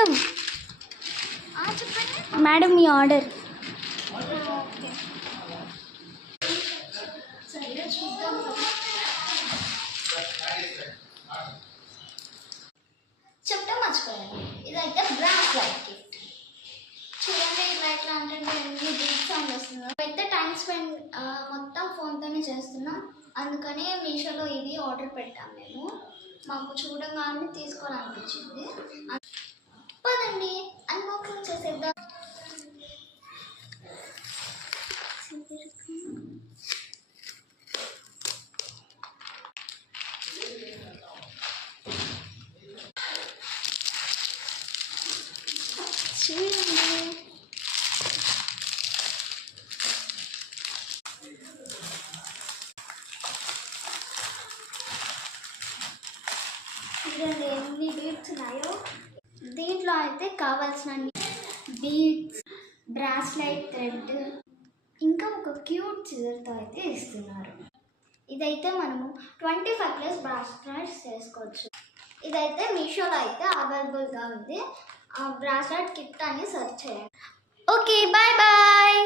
Madam చెప్పండి madam మీ order. Okay సరిగ్గా చూద్దాం కదా. చెప్తే మర్చిపోయాను, ఇదైతే బ్రాస్లైట్ గిఫ్ట్. చూడండి ఇట్లా ఎట్లా అంటే ఎన్ని డీప్ సౌండ్ వస్తుందో. అయితే టైం స్పెండ్ మొత్తం ఫోన్తోనే చేస్తున్నాం, అందుకని మీషోలో ఇది ఆర్డర్ పెట్టాం మేము. మాకు చూడగానే తీసుకోవాలనిపించింది. పదండి అన్బాక్సింగ్ చేసేద్దాం. చూడండి చూడండి ఎన్ని బీడ్స్ ఉన్నాయో. దీంట్లో అయితే కావాల్సిన బీడ్స్, బ్రాస్లైట్ థ్రెడ్, ఇంకా ఒక క్యూట్ సిజర్తో అయితే ఇస్తున్నారు. ఇదైతే మనము 25+ బ్రాస్లైట్స్ చేసుకోవచ్చు. ఇదైతే మీషోలో అయితే అవైలబుల్గా ఉంది. బ్రాస్లైట్ కిట్ అని సెర్చ్ చేయండి. Okay, bye bye.